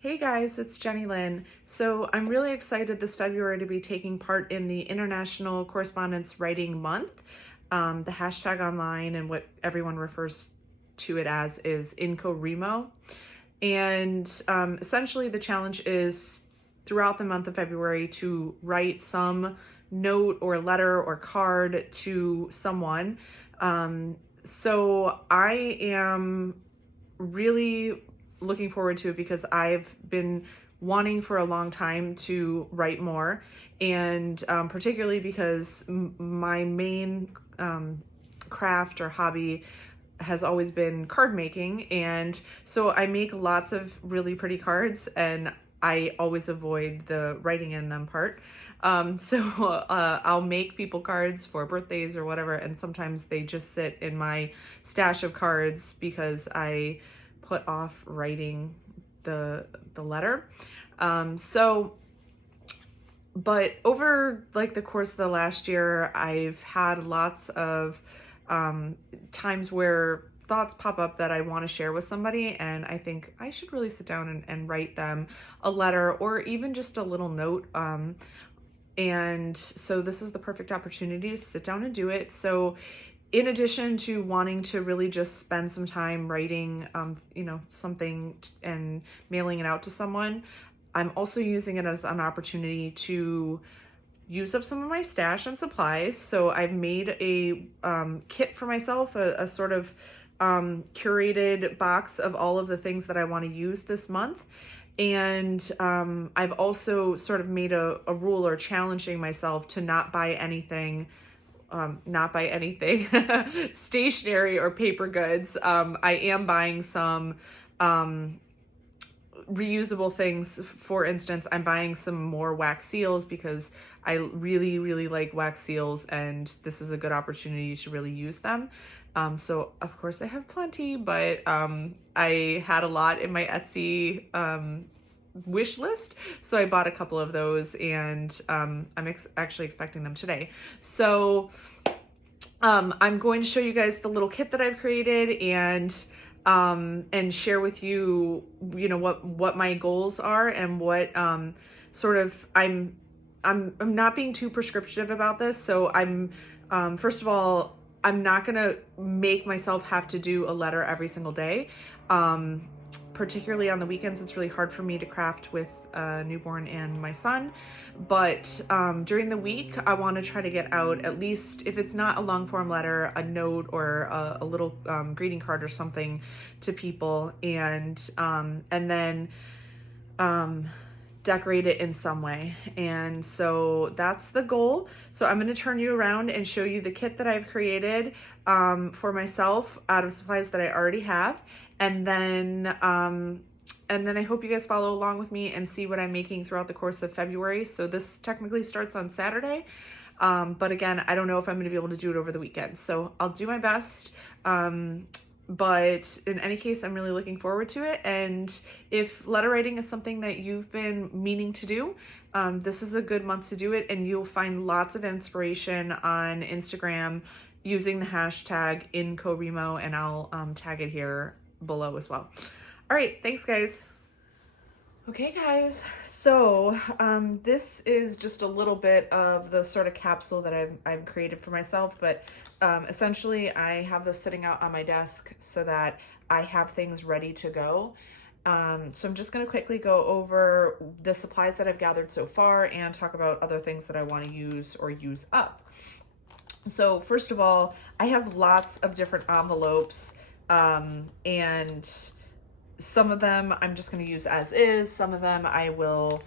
Hey guys, it's Jenny Lynn. So I'm really excited this February to be taking part in the International Correspondence Writing Month. The hashtag online and what everyone refers to it as is Incowrimo. And essentially the challenge is throughout the month of February to write some note or letter or card to someone. So I am really looking forward to it because I've been wanting for a long time to write more, and particularly because my main craft or hobby has always been card making, and so I make lots of really pretty cards, and I always avoid the writing in them part. I'll make people cards for birthdays or whatever, and sometimes they just sit in my stash of cards because I put off writing the letter. But over like the course of the last year, I've had lots of times where thoughts pop up that I want to share with somebody, and I think I should really sit down and write them a letter or even just a little note. And so this is the perfect opportunity to sit down and do it. So in addition to wanting to really just spend some time writing, something and mailing it out to someone, I'm also using it as an opportunity to use up some of my stash and supplies. So I've made a kit for myself, a sort of curated box of all of the things that I want to use this month. And I've also sort of made a rule or challenging myself to not buy anything stationery or paper goods. I am buying some reusable things. For instance, I'm buying some more wax seals because I really, really like wax seals, and this is a good opportunity to really use them. So of course I have plenty, but I had a lot in my Etsy wish list, so I bought a couple of those, and I'm actually expecting them today. So I'm going to show you guys the little kit that I've created, and share with you, what my goals are, and what sort of I'm not being too prescriptive about this. So I'm first of all, I'm not gonna make myself have to do a letter every single day. Particularly on the weekends, it's really hard for me to craft with a newborn and my son. But during the week, I want to try to get out, at least if it's not a long form letter, a note or a little greeting card or something to people, and then decorate it in some way. And so that's the goal. So I'm going to turn you around and show you the kit that I've created for myself out of supplies that I already have. And then I hope you guys follow along with me and see what I'm making throughout the course of February. So this technically starts on Saturday. But again, I don't know if I'm going to be able to do it over the weekend. So I'll do my best. But in any case, I'm really looking forward to it. And if letter writing is something that you've been meaning to do, this is a good month to do it. And you'll find lots of inspiration on Instagram using the hashtag Incowrimo, and I'll tag it here below as well. All right, thanks guys. Okay guys, so this is just a little bit of the sort of capsule that I've created for myself, but essentially I have this sitting out on my desk so that I have things ready to go. So I'm just going to quickly go over the supplies that I've gathered so far and talk about other things that I want to use or use up. So first of all, I have lots of different envelopes, and some of them I'm just going to use as is. Some of them I will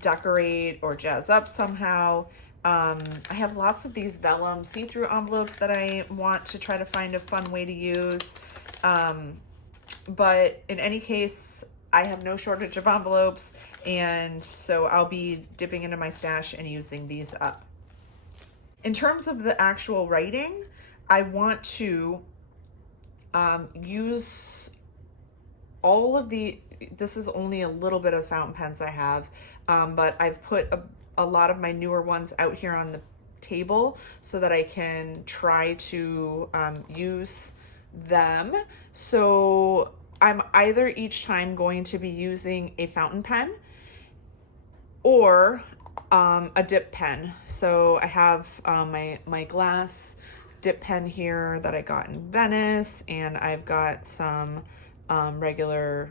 decorate or jazz up somehow. I have lots of these vellum see-through envelopes that I want to try to find a fun way to use. But in any case, I have no shortage of envelopes, and so I'll be dipping into my stash and using these up. In terms of the actual writing, I want to use all of this is only a little bit of fountain pens I have, but I've put a lot of my newer ones out here on the table so that I can try to use them. So I'm either each time going to be using a fountain pen or a dip pen. So I have my glass dip pen here that I got in Venice, and I've got some regular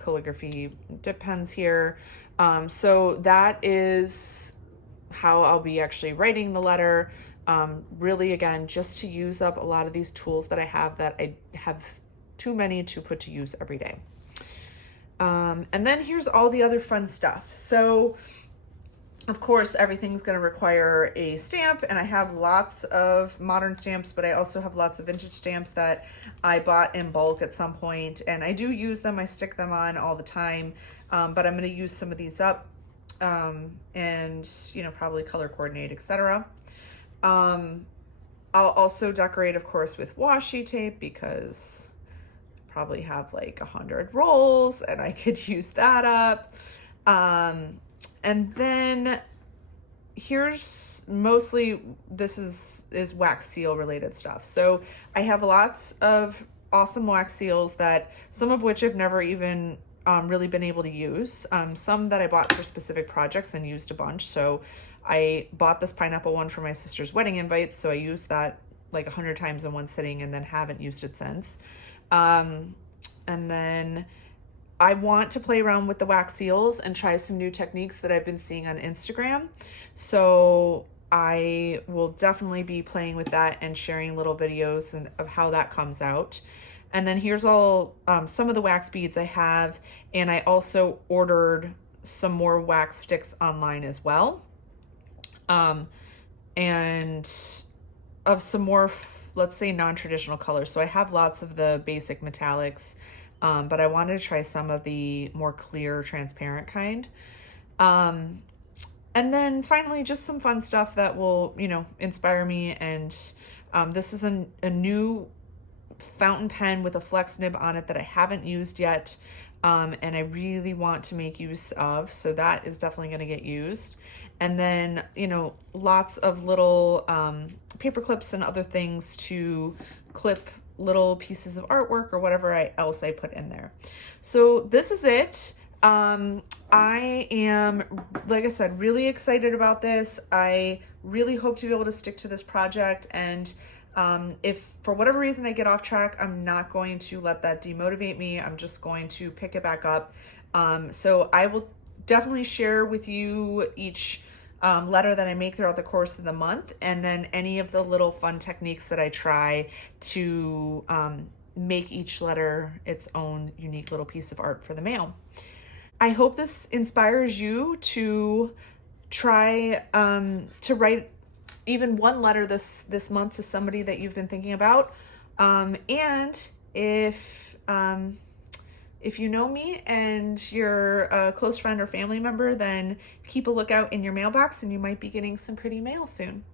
calligraphy dip pens here. So that is how I'll be actually writing the letter. Really, again, just to use up a lot of these tools that I have too many to put to use every day. And then here's all the other fun stuff. So of course, everything's going to require a stamp, and I have lots of modern stamps, but I also have lots of vintage stamps that I bought in bulk at some point, and I do use them. I stick them on all the time, but I'm going to use some of these up, and, you know, probably color coordinate, etc. I'll also decorate, of course, with washi tape, because I probably have like 100 rolls, and I could use that up. And then here's mostly, this is wax seal related stuff. So I have lots of awesome wax seals, that some of which I've never even really been able to use. Some that I bought for specific projects and used a bunch. So I bought this pineapple one for my sister's wedding invites, so I used that like 100 times in one sitting and then haven't used it since. And then I want to play around with the wax seals and try some new techniques that I've been seeing on Instagram. So I will definitely be playing with that and sharing little videos of how that comes out. And then here's all some of the wax beads I have, and I also ordered some more wax sticks online as well. And of some more, let's say, non-traditional colors. So I have lots of the basic metallics, but I wanted to try some of the more clear, transparent kind. And then finally, just some fun stuff that will, you know, inspire me. And this is a new fountain pen with a flex nib on it that I haven't used yet, and I really want to make use of. So that is definitely going to get used. And then, you know, lots of little paper clips and other things to clip little pieces of artwork or whatever else I put in there. So this is it. I am, like I said, really excited about this. I really hope to be able to stick to this project, and if for whatever reason I get off track, I'm not going to let that demotivate me. I'm just going to pick it back up. So I will definitely share with you each letter that I make throughout the course of the month, and then any of the little fun techniques that I try to make each letter its own unique little piece of art for the mail. I hope this inspires you to try to write even one letter this month to somebody that you've been thinking about. And if you know me and you're a close friend or family member, then keep a lookout in your mailbox, and you might be getting some pretty mail soon.